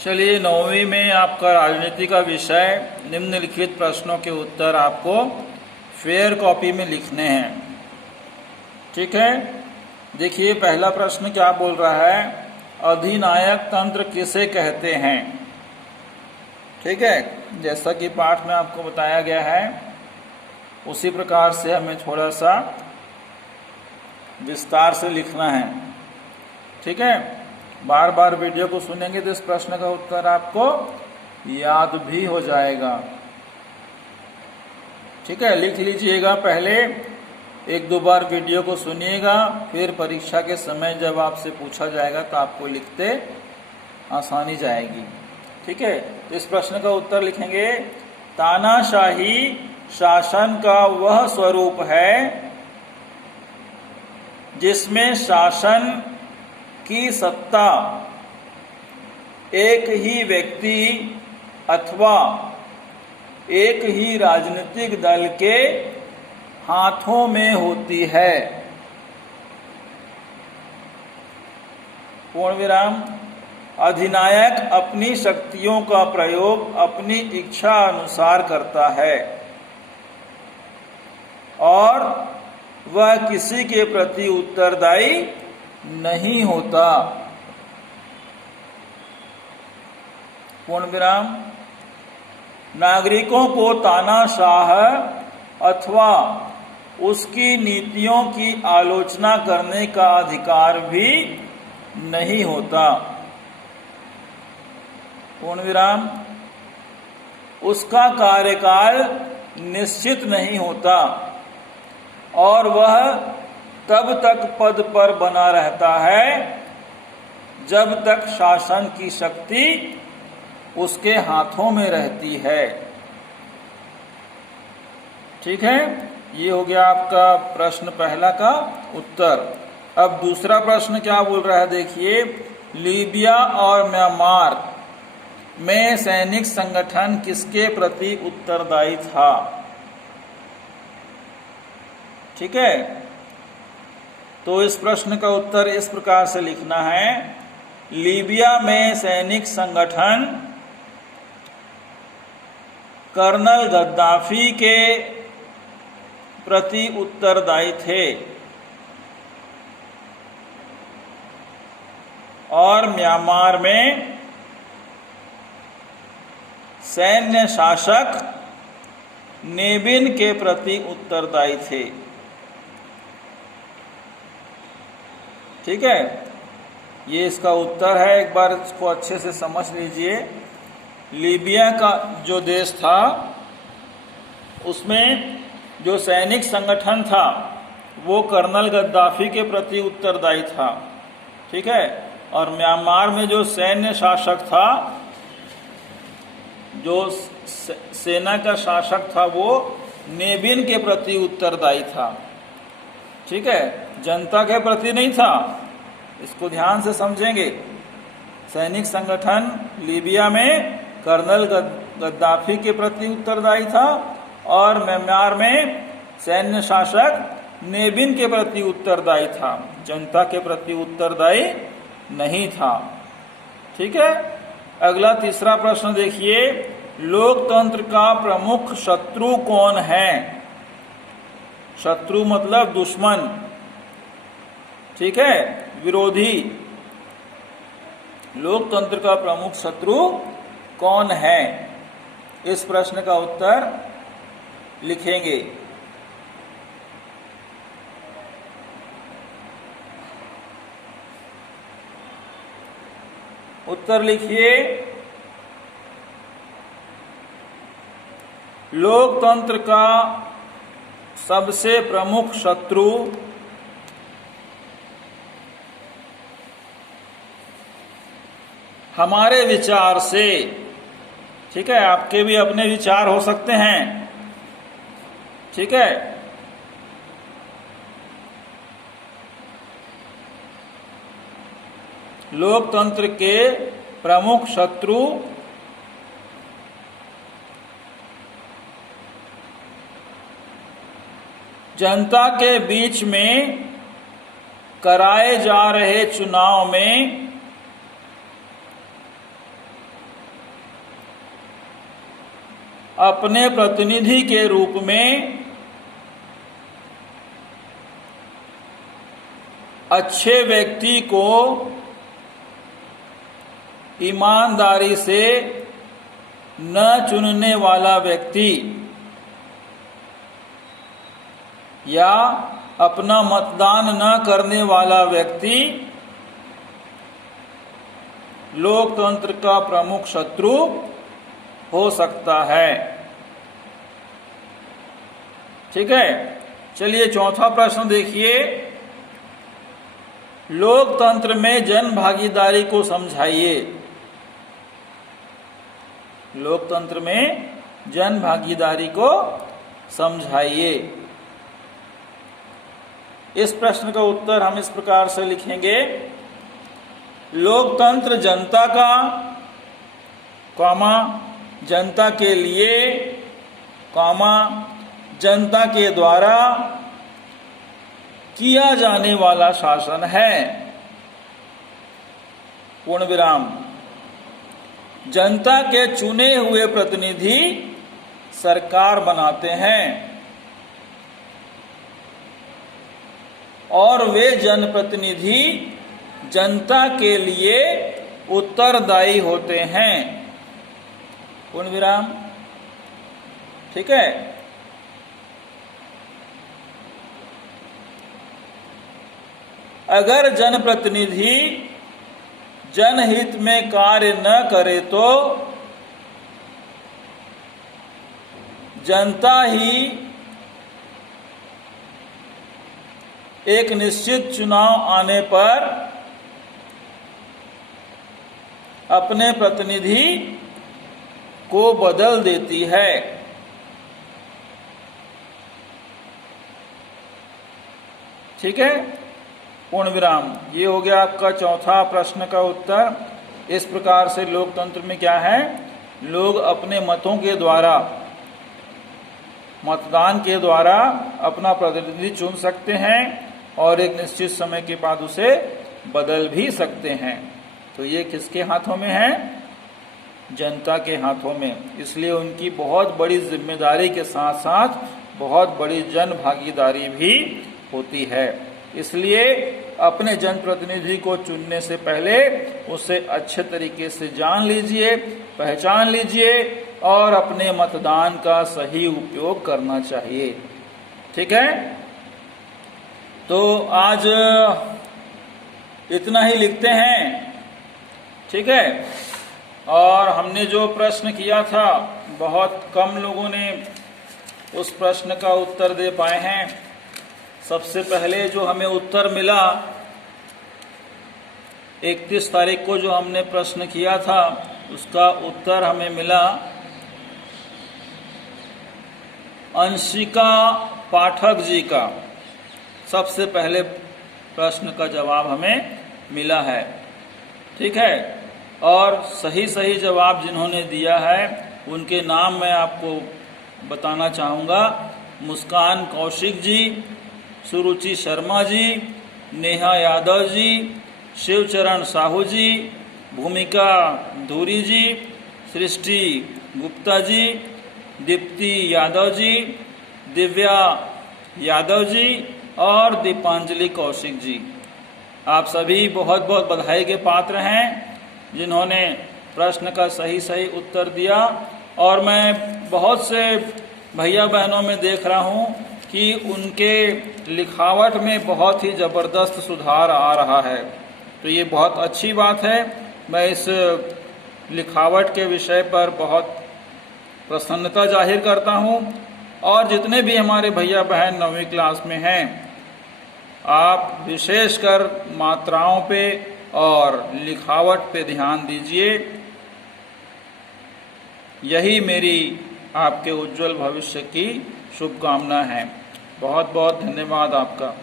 चलिए, 9वीं में आपका राजनीति का विषय निम्नलिखित प्रश्नों के उत्तर आपको फेयर कॉपी में लिखने हैं। ठीक है, देखिए पहला प्रश्न क्या बोल रहा है, अधिनायक तंत्र किसे कहते हैं। ठीक है, जैसा कि पाठ में आपको बताया गया है उसी प्रकार से हमें थोड़ा सा विस्तार से लिखना है। ठीक है, बार बार वीडियो को सुनेंगे तो इस प्रश्न का उत्तर आपको याद भी हो जाएगा। ठीक है, लिख लीजिएगा, पहले एक दो बार वीडियो को सुनिएगा, फिर परीक्षा के समय जब आपसे पूछा जाएगा तो आपको लिखते आसानी जाएगी। ठीक है, तो इस प्रश्न का उत्तर लिखेंगे, तानाशाही शासन का वह स्वरूप है जिसमें शासन की सत्ता एक ही व्यक्ति अथवा एक ही राजनीतिक दल के हाथों में होती है। पूर्ण विराम। अधिनायक अपनी शक्तियों का प्रयोग अपनी इच्छा अनुसार करता है और वह किसी के प्रति उत्तरदायी नहीं होता। पूर्ण विराम। नागरिकों को तानाशाह अथवा उसकी नीतियों की आलोचना करने का अधिकार भी नहीं होता। पूर्ण विराम। उसका कार्यकाल निश्चित नहीं होता और वह तब तक पद पर बना रहता है जब तक शासन की शक्ति उसके हाथों में रहती है। ठीक है, ये हो गया आपका प्रश्न पहला का उत्तर। अब दूसरा प्रश्न क्या बोल रहा है, देखिए, लीबिया और म्यांमार में सैनिक संगठन किसके प्रति उत्तरदायी था। ठीक है, तो इस प्रश्न का उत्तर इस प्रकार से लिखना है, लीबिया में सैनिक संगठन कर्नल गद्दाफी के प्रति उत्तरदायी थे और म्यांमार में सैन्य शासक नेबिन के प्रति उत्तरदायी थे। ठीक है, ये इसका उत्तर है, एक बार इसको अच्छे से समझ लीजिए। लीबिया का जो देश था उसमें जो सैनिक संगठन था वो कर्नल गद्दाफी के प्रति उत्तरदायी था। ठीक है, और म्यांमार में जो सैन्य शासक था, जो सेना का शासक था, वो नेबिन के प्रति उत्तरदायी था। ठीक है, जनता के प्रति नहीं था, इसको ध्यान से समझेंगे। सैनिक संगठन लीबिया में कर्नल गद्दाफी के प्रति उत्तरदायी था और म्यांमार में सैन्य शासक नेबिन के प्रति उत्तरदायी था, जनता के प्रति उत्तरदायी नहीं था। ठीक है, अगला तीसरा प्रश्न देखिए, लोकतंत्र का प्रमुख शत्रु कौन है। शत्रु मतलब दुश्मन। ठीक है, विरोधी। लोकतंत्र का प्रमुख शत्रु कौन है, इस प्रश्न का उत्तर लिखेंगे। उत्तर लिखिए, लोकतंत्र का सबसे प्रमुख शत्रु हमारे विचार से, ठीक है, आपके भी अपने विचार हो सकते हैं, ठीक है, लोकतंत्र के प्रमुख शत्रु जनता के बीच में कराए जा रहे चुनाव में अपने प्रतिनिधि के रूप में अच्छे व्यक्ति को ईमानदारी से न चुनने वाला व्यक्ति या अपना मतदान न करने वाला व्यक्ति लोकतंत्र का प्रमुख शत्रु हो सकता है। ठीक है, चलिए चौथा प्रश्न देखिए। लोकतंत्र में जन भागीदारी को समझाइए। लोकतंत्र में जन भागीदारी को समझाइए। इस प्रश्न का उत्तर हम इस प्रकार से लिखेंगे। लोकतंत्र जनता का, जनता के लिए, जनता के द्वारा किया जाने वाला शासन है। पूर्ण विराम। जनता के चुने हुए प्रतिनिधि सरकार बनाते हैं और वे जनप्रतिनिधि जनता के लिए उत्तरदायी होते हैं। पूर्ण विराम। ठीक है, अगर जनप्रतिनिधि जनहित में कार्य न करे तो जनता ही एक निश्चित चुनाव आने पर अपने प्रतिनिधि को बदल देती है। ठीक है, पूर्ण विराम। ये हो गया आपका चौथा प्रश्न का उत्तर। इस प्रकार से लोकतंत्र में क्या है, लोग अपने मतों के द्वारा, मतदान के द्वारा अपना प्रतिनिधि चुन सकते हैं और एक निश्चित समय के बाद उसे बदल भी सकते हैं। तो ये किसके हाथों में है, जनता के हाथों में। इसलिए उनकी बहुत बड़ी जिम्मेदारी के साथ साथ बहुत बड़ी जन भागीदारी भी होती है। इसलिए अपने जनप्रतिनिधि को चुनने से पहले उसे अच्छे तरीके से जान लीजिए, पहचान लीजिए और अपने मतदान का सही उपयोग करना चाहिए। ठीक है, तो आज इतना ही लिखते हैं। ठीक है, और हमने जो प्रश्न किया था बहुत कम लोगों ने उस प्रश्न का उत्तर दे पाए हैं। सबसे पहले जो हमें उत्तर मिला 31 तारीख को जो हमने प्रश्न किया था उसका उत्तर हमें मिला अंशिका पाठक जी का। सबसे पहले प्रश्न का जवाब हमें मिला है। ठीक है, और सही सही जवाब जिन्होंने दिया है उनके नाम मैं आपको बताना चाहूँगा। मुस्कान कौशिक जी, सुरुचि शर्मा जी, नेहा यादव जी, शिवचरण साहू जी, भूमिका धूरी जी, सृष्टि गुप्ता जी, दीप्ति यादव जी, दिव्या यादव जी और दीपांजलि कौशिक जी। आप सभी बहुत बहुत बधाई के पात्र हैं जिन्होंने प्रश्न का सही सही उत्तर दिया। और मैं बहुत से भैया बहनों में देख रहा हूं कि उनके लिखावट में बहुत ही ज़बरदस्त सुधार आ रहा है, तो ये बहुत अच्छी बात है। मैं इस लिखावट के विषय पर बहुत प्रसन्नता जाहिर करता हूं। और जितने भी हमारे भैया बहन 9वीं क्लास में हैं, आप विशेषकर मात्राओं पे और लिखावट पे ध्यान दीजिए। यही मेरी आपके उज्जवल भविष्य की शुभकामना है। बहुत बहुत धन्यवाद आपका।